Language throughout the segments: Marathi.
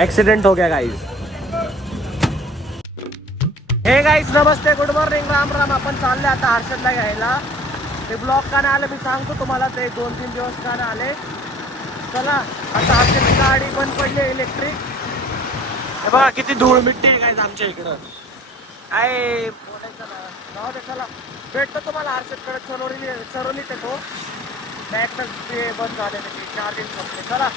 एक्सीडेंट हो गया गाइस. हे गाइस नमस्ते, गुड मॉर्निंग, राम राम. आपण चालले आता हर्षदला घ्यायला. ते ब्लॉक का नाही आले मी सांगतो तुम्हाला. ते 2-3 दिवस का नाही आले. चला आता हर्षदची गाडी बंद पडली इलेक्ट्रिक. हे बघा किती धूळ मिट्टी आहे गाइस आमच्या इकडं. काय बोलायचं ना, दे. चला भेटतो तुम्हाला हर्षदकडे. चरोलीत येतो. बॅगच ते बंद झाले त्याची चार्जिंग संपले. चला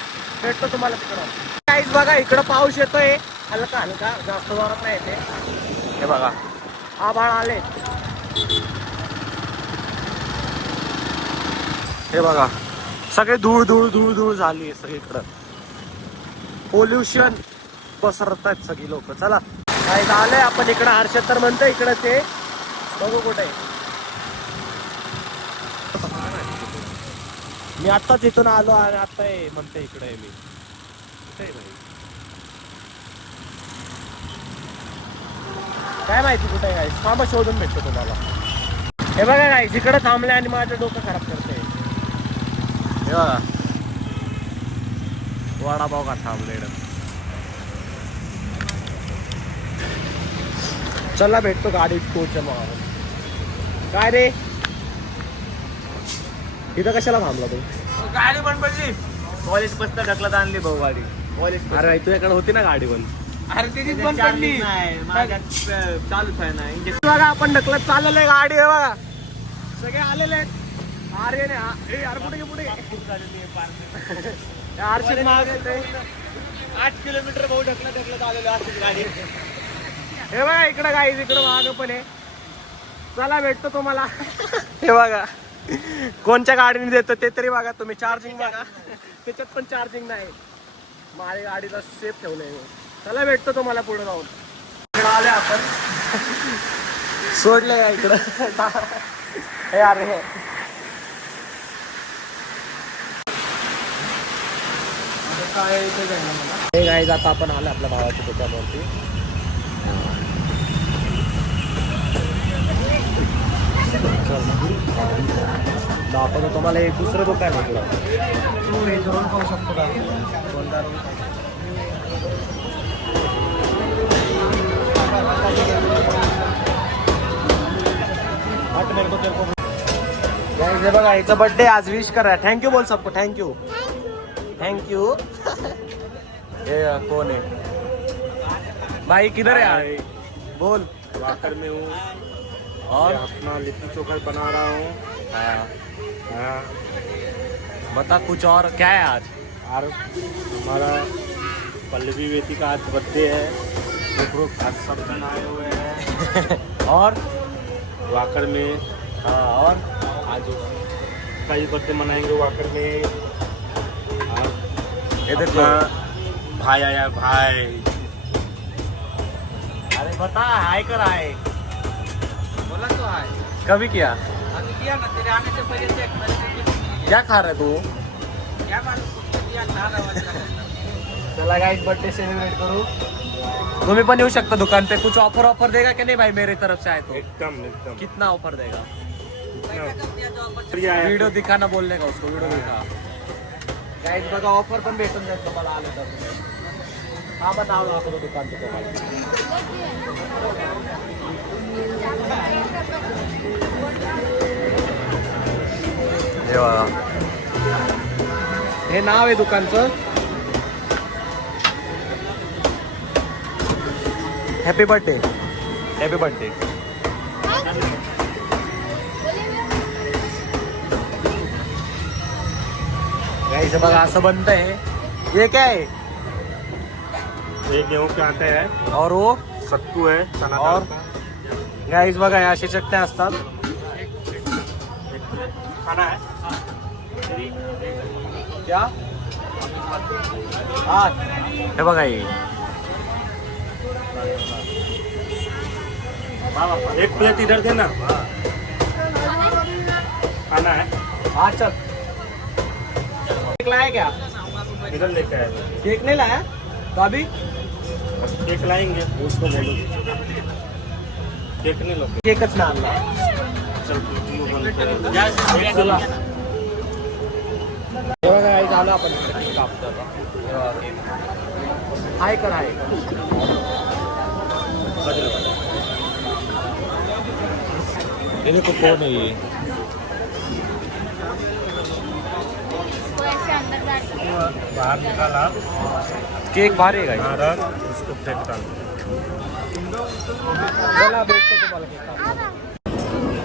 भेटतो तुम्हाला तिकडं. काहीच बघा इकडं पाऊस येतोय हलका हलका, जास्त जोरात नाही येते. हे बघा आभाळ आले. हे बघा सगळे धूळ धूळ धूळ धूळ झाली सगळीकडं. पोल्युशन पसरत आहेत सगळी लोक. चला काय झालंय आपण इकडं. हर्षद तर म्हणतो इकडं ते बघू कुठे. मी आत्ताच इथून आलो आणि आता म्हणते इकडे आहे मी. कुठे भाई काय माहिती कुठे आहे. थांबा शोधून भेटतो तुम्हाला. हे बघा काय इकडे थांबले आणि माझं डोकं खराब करते. हे बघा वडापाव का थांबले. चला भेटतो गाडी टोच्या मारून. काय रे इथं कशाला थांबला तू. गाडी पण पडली. कॉलेज बसता ढकलत आणली भाऊ गाडी. कॉलेज अरे तुझ्याकडे होती ना गाडी पण. अरे त्याचीच पण पडली. चालूच आहे ना इंजेक्शन. बघा आपण ढकलत चाललेलं आहे गाडी. आहे बघा सगळे आलेले आहेत. अरे अरे पुढे पुढे आरशी माग येते. 8 किलोमीटर भाऊ ढकलत आलेलो असते गाडी. हे बघा इकडं गाईज इकडं माग पण आहे. चला भेटतो तुम्हाला. हे बघा कोणत्या गाडीने देतो ते तरी बघा तुम्ही. चार्जिंग बघा त्याच्यात पण चार्जिंग नाही. माझ्या गाडीला सेफ ठेवलंय. चला भेटतो तुम्हाला पुढे जाऊन. इकडं आले आपण. सोडले का इकडं. हे अरे हे गाईज आता आपण आलो आपल्या भावाच्या दुकानावरती. आपण तुम्हाला एक दुसरं दुकान आहे. तू हे धरून पाहू शकतो का. कोणता बघा याचा बर्थडे आज. विश करा. थँक्यू बोल सबको. Thank you thank you. ये कौन है भाई. किधर है यार बोल. वाकर में हूँ और अपना लिट्टी चोखा बना रहा हूँ. हाँ बता कुछ और क्या है आज. और हमारा पल्लवी बेटी का आज बर्थडे है. आज सब जन आए हुए हैं. और वाकर में. हाँ और आज कई बर्थडे मनाएंगे वाकर में. ये देखो भाई आया भाई. अरे बता हाय कर. हाय बोला तो हाय. कभी किया. अभी किया ना. तेरे आने से पहले से क्या खा रहे तू. क्या मालूम कुछ किया खा रहा. चला गाइस बर्थडे सेलिब्रेट करू. तुम्ही पण येऊ शकता दुकान पे. कुछ ऑफर देगा कि नहीं भाई मेरी तरफ से आए तो. एकदम कितना ऑफर देगा. वीडियो वीडियो दिखाना बोलने का उसको. वीडियो दिखा गाइस बघा ऑफर पण भेटून जाईल तुम्हाला आले तर. हा बताओ आपलं दुकान पे हे नाव आहे दुकानचं. Happy birthday. Happy birthday. Guys बघा असं बनतंय. ये क्या है. ये गेहूं के आटे है और वो सत्तू है चना और दाल का. गाइस बघा या अशी चटण्या असतात. खाना है क्या हा हे बघा हे. एक प्लेट इधर देना. खाना है. हाँ चल. केक लाया क्या. इधर लेके आए. केक नहीं लाया तो अभी केक लाएंगे. उसको बोलो केक नहीं लो. केकच ना आणला. चल चला हे बघा झालं आपण कापतो. हाय कर हाय. ये देखो कौन है ये? बाहर निकाला केक भारी आहे काय? भारत उसको फेंक डाल. चला भेटतो तुम्हाला केक खायला.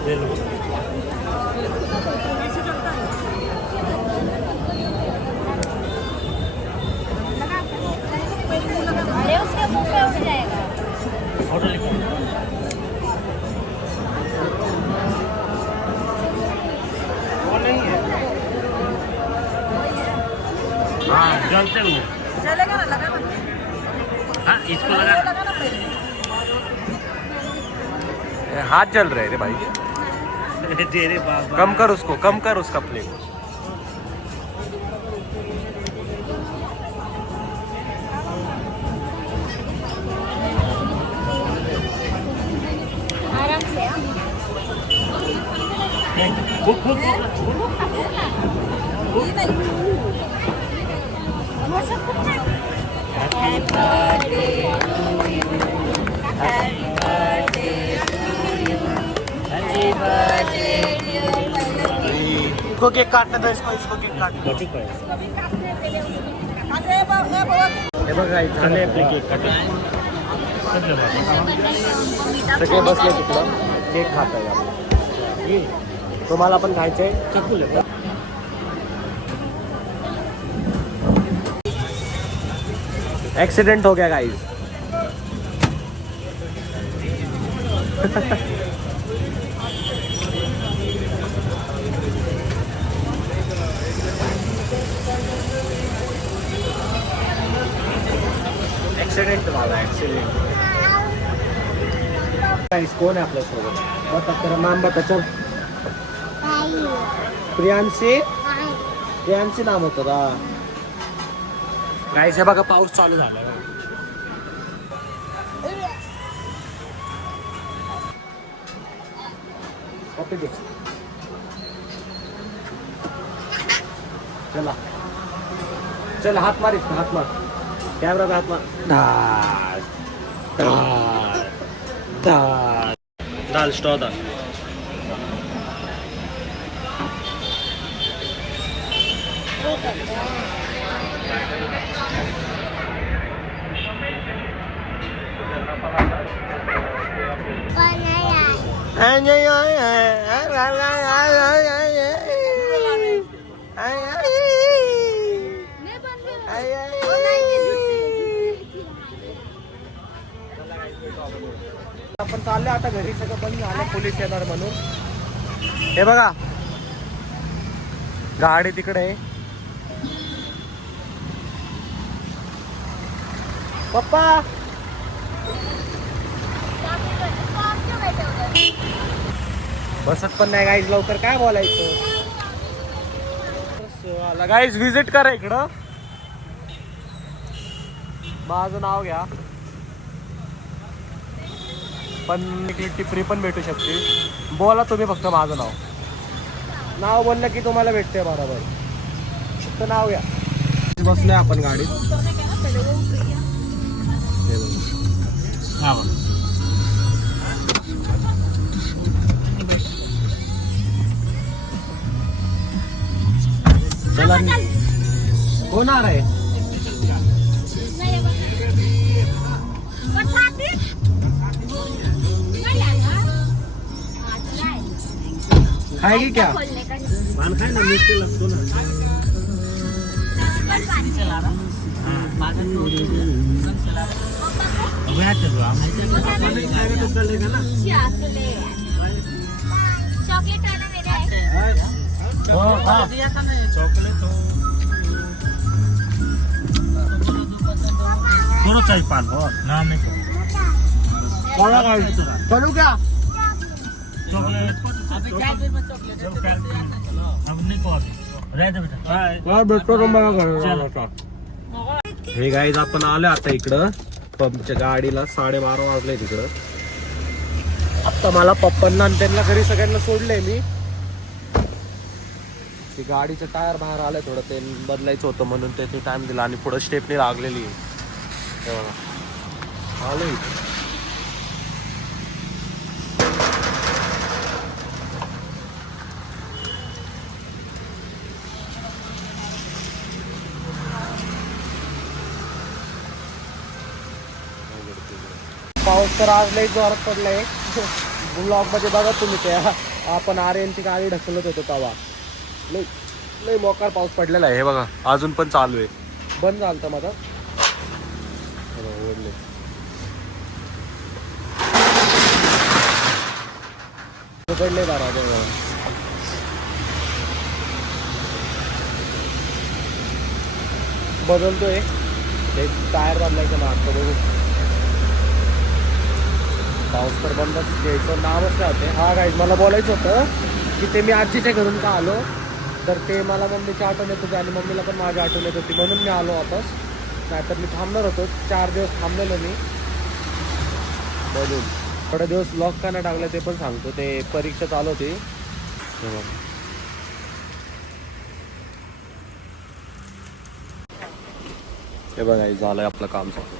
ये लो. अरे उसके मुंह पे उठ जाएगा. फोटो लिखो. वो नहीं है. हाँ जलते हुए. चलेगा ना, लगा ना. हाँ इसको लगा. लगा ना पहले. हाथ जल रहे रे भाई. दे रे बाबा. कम कर उसको, कम कर उसका फ्लेम. आराम से. फूक फूक. ये नहीं. इसको केक काटना था, इसको केक काटना. अरे बाबा बहुत. हे बघ guys, झाले आपले केक काटे. सगळे बसले तिकडं केक खात आहे. तुम्हाला पण खायचंय? चकूल आहे. एक्सीडेंट हो गया गाइस. एक्सीडेंट झाला एक्सीडेंट. गाइस कोण आहे आपल्या सोबत? बता तर नाम बता. चल प्रियांशी. प्रियांशी नाम होतं का? गाइस हे बघा पाऊस चालू झाला. कॉपी दे. चला चल हात मार इसको, हात मार. कॅमेरा पे हात मार. डाल डाल डाल दाल स्टॉ दाल. आपण चालले आता घरी. सगळं बंद झालं, पोलीस येणार म्हणून. हे बघा गाडी तिकडे आहे. पप्पा बसत पण नाही गाईज लवकर. काय बोलायचं? गाईज विजिट करा इकडं. माझं नाव घ्या, पण टिपरी पण भेटू शकते. बोला तुम्ही फक्त माझं नाव बोललं की तुम्हाला भेटते बरोबर. फक्त नाव घ्या. बसलोय आपण गाडीत. हाँ चला कोण आ रहा है? खाएगी क्या? पान खाए ना, मीठे लगतो ना. चलेगा ना. चॉकलेट वाला मेरा है. चॉकलेट थोड़ा चाहिए पान और नाम नहीं तो चलू क्या? चॉकलेट अब नहीं को अभी रह दे बेटा. भेटतो तुम्हाला. हे गाईज आपण आलो आता इकडं पंपच्या गाडीला. 12:30 वाजले तिकडं. आता मला पप्पांना आणि त्यांना घरी सगळ्यांना सोडलंय मी. ती गाडीचं टायर बाहेर आलंय, थोडं तेल बदलायचं होतं म्हणून त्याची टाइम दिला. आणि पुढं स्टेपनी लागलेली आहे. हे बघा आलो इथे. पाऊस तर आज लई जोरात पडलाय. ब्लॉग मध्ये बघा तुम्ही ते आपण आर्यनची गाडी ढकलत होतो तेव्हा लई लई मोकार पाऊस पडलेला आहे. हे बघा अजून पण चालू आहे. बंद झालं तर माझा ओढले. पडले दरवाजा बदलतोय ते टायर बदलायचं ना आता बघू. पाऊस तर बंदच घ्यायचं नावच राहते. हा गाईज मला बोलायचं होतं की ते मी आजीच्या घरून का आलो तर ते मला मम्मीची आठवण येत होती आणि मम्मीला पण माझी आठवण येत होती म्हणून मी आलो वापस. नाहीतर मी थांबणार होतो. 4 दिवस थांबलेलो मी म्हणून. थोडे दिवस लॉक का नाही टाकलं ते पण सांगतो. ते परीक्षा चालू होती. हे बघा झालंय आपलं काम चालू.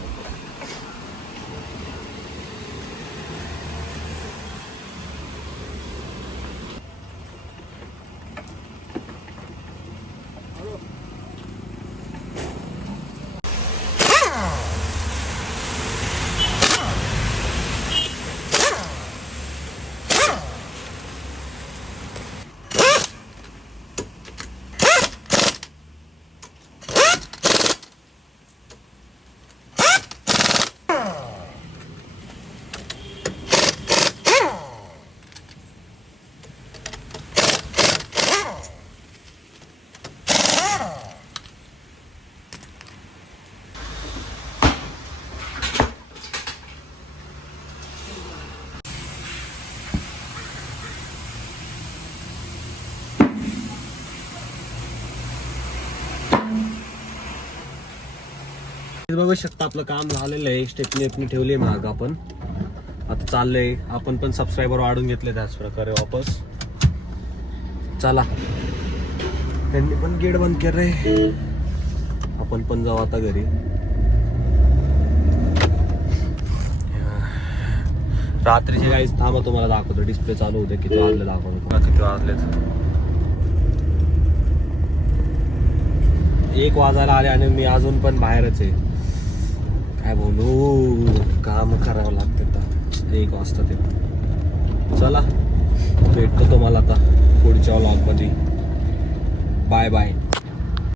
बघू शकता आपलं काम झालेलं आहे. स्टेपनी ठेवली आहे माग. आपण आता चाललंय. आपण पण सबस्क्रायबर वाढून घेतले त्याच प्रकारे वापस. चला त्यांनी पण गेट बंद केले. आपण पण जाऊ आता घरी. रात्रीचे काही थांबा तुम्हाला दाखवतो. डिस्प्ले चालू होते किती वाजले दाखवतो. किती वाजलेत 1 वाजायला आले आणि मी अजून पण बाहेरच आहे. काय बोलू काम करावं लागतं. 1 वाजता ते. चला भेटतो तुम्हाला आता पुढच्या व्लॉगमध्ये. Bye bye.